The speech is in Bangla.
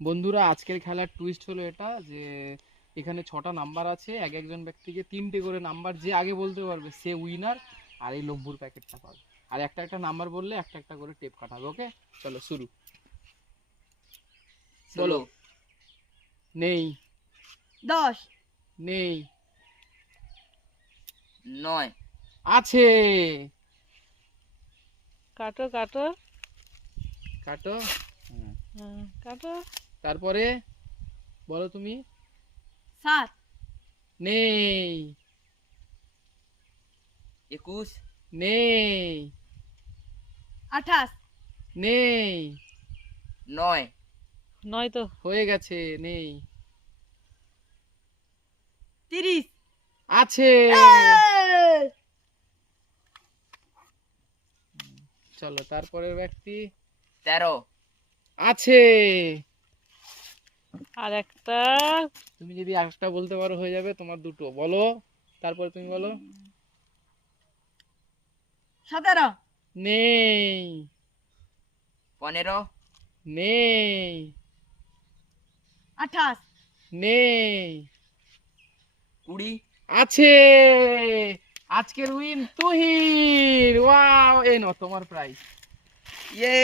বন্ধুরা আজকের খেলার টুইস্ট হলো এটা যে এখানে ছটা নাম্বার আছে। এক একজন ব্যক্তিকে তিনটে করে নাম্বার যে আগে বলতে পারবে সে উইনার আর এই লম্বুর প্যাকেটটা পাবে। আর একটা একটা নাম্বার বললে একটা একটা করে টেপ কাটাবে ওকে চলো শুরু। বলো নেই। দশ। নেই। নয়। আছে। কাটো কাটো। কাটো? হ্যাঁ, কাটো। তারপরে বলো তুমি। সাত। নেই। একুশ। নেই। আঠাশ। নেই। নয়। নয় তো। হয়ে গেছে নেই। তিরিশ। আছে। চলো তারপরের ব্যক্তি। তেরো। আছে। আর একটা। তুমি যদি একটা বলতে পারো হয়ে যাবে তোমার দুটো। বলো তারপরে তুমি বলো। সতেরো। নেই। পনেরো। নেই। আঠাশ। নেই। কুড়ি। আছে। আজকের উইন তুহির ওয়াও এই নাও তোমার প্রাইজ ইয়ে